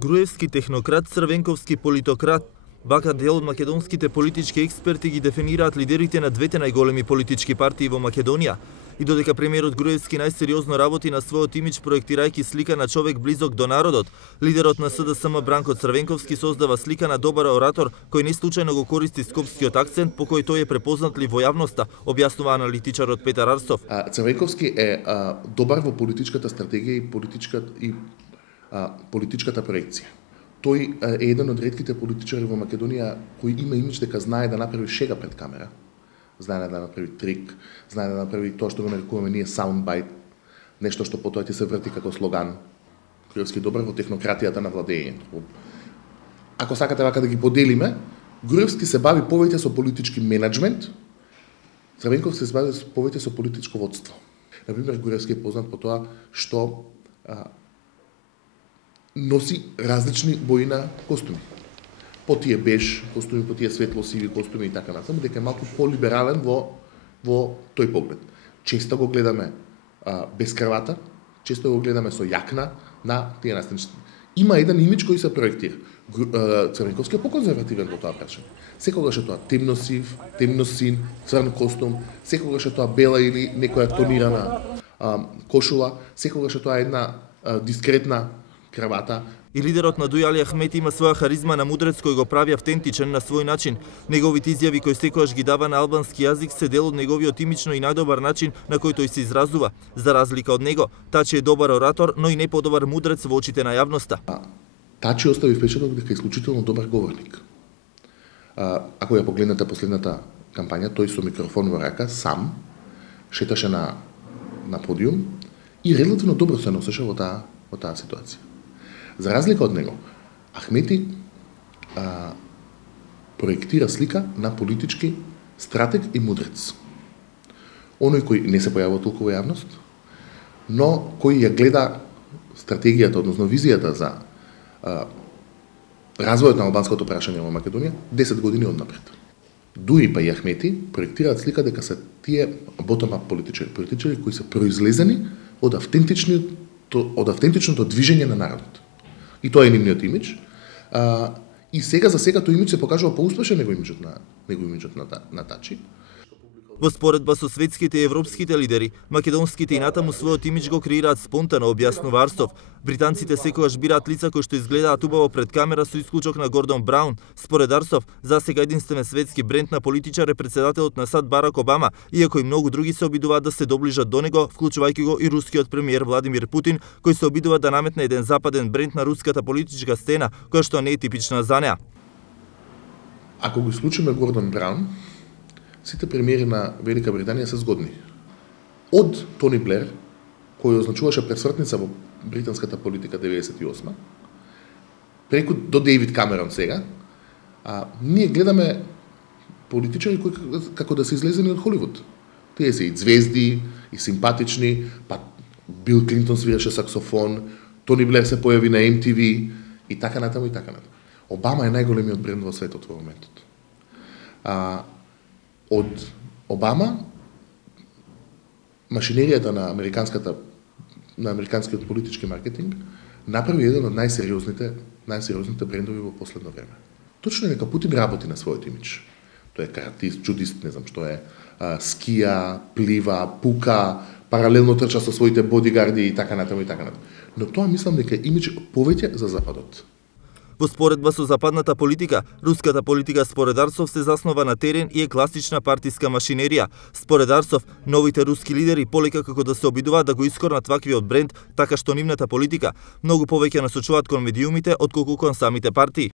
Груевски технократ, Црвенковски политократ. Вака дел од македонските политички експерти ги дефинираат лидерите на двете најголеми политички партии во Македонија. И додека премиерот Груевски најсериозно работи на својот имидж проектирајќи слика на човек близок до народот, лидерот на СДСМ Бранко Црвенковски создава слика на добар оратор кој не случајно го користи скопскиот акцент по кој тој е препознатлив во јавноста, објаснува аналитичарот Петар Арсов. Црвенковски е добар во политичката стратегија и политичката проекција. Тој е еден од ретките политичари во Македонија кој има имидж дека знае да направи шега пред камера, знае да направи трик, знае да направи тоа што го нарекуваме ние саундбайт, нешто што потоа ќе се врти како слоган. Груевски е добар во технократијата на владењето. Ако сакате вака да ги поделиме, Груевски се бави повеќе со политички менеджмент, Црвенковски се бави повеќе со политичко водство. Например, Груевски е познат по тоа што носи различни бои на костуми. По тие беж костуми, по тие светло-сиви костуми и така натаму, дека е малку по-либерален во тој поглед. Често го гледаме без кравата, често го гледаме со јакна на тие настанични. Има еден имидж кој се проектира. Црвенковски е по-конзервативен во тоа прашање. Секогаш е тоа темно-сив, темно-син, црн костум, секогаш е тоа бела или некоја тонирана кошула, секогаш е тоа една дискретна кравата. И лидерот на Дуј Али Ахмет има своја харизма на мудрец кој го прави автентичен на свој начин. Неговите изјави кои секогаш ги дава на албански јазик се дел од неговиот имидж и најдобар начин на кој тој се изразува. За разлика од него, Тачи е добар оратор, но и не подобар мудрец во очите на јавноста. Тачи остави впечаток дека е исклучително добар говорник. Ако ја погледнете последната кампања, тој со микрофон во рака сам шеташе на подиум и релативно добро се носеше во таа ситуација. За разлика од него, Ахмети проектира слика на политички стратег и мудрец. Оној кој не се појавува толку во јавност, но кој ја гледа стратегијата, односно визијата за развојот на албанското прашање во Македонија 10 години однапред. Дуи па и Ахмети проектираат слика дека се тие bottom-up политичари кои се произлезени од автентичното движење на народот. И тоа е нивниот имидж. И сега за сега тој имидж се покажува поуспешен него имиджот на Тачи. Во споредба со светските и европските лидери, македонските и натаму својот имидж го креираат спонтано, објаснува Арсов. Британците секогаш бираат лица кои што изгледаат убаво пред камера со исклучок на Гордон Браун. Според Арсов, засега единствен светски бренд на политичар е претседателот на САД Барак Обама, иако и многу други се обидуваат да се доближат до него, вклучувајќи го и рускиот премиер Владимир Путин, кој се обидува да наметне еден западен бренд на руската политичка сцена, која што не е типична за неа. Ако го исклучиме Гордон Браун, сите премиери на Велика Британија се згодни. Од Тони Блер, кој означуваше пресвртница во британската политика 98, преку до Дейвид Камерон сега, ние гледаме политичари кои како да се излезени од Холивуд. Тие се и звезди, и симпатични, па Бил Клинтон свираше саксофон, Тони Блер се појави на MTV и така натаму и така натаму. Обама е најголемиот бренд во светот во моментот. Од Обама, машинеријата на американскиот политички маркетинг направи еден од најсериозните брендови во последно време. Точно е дека Путин работи на својот имидж. Тој е каратист, джудист, не знам што е, скија, плива, пука, паралелно трча со своите бодигарди и така натаму и така натаму. Но тоа мислам дека е имидж повеќе за Западот. Во споредба со западната политика, руската политика според Арсов се заснова на терен и е класична партиска машинерија. Според Арсов, новите руски лидери полека како да се обидуваат да го искорнат ваквиот бренд, така што нивната политика многу повеќе насочуваат кон медиумите отколку кон самите партии.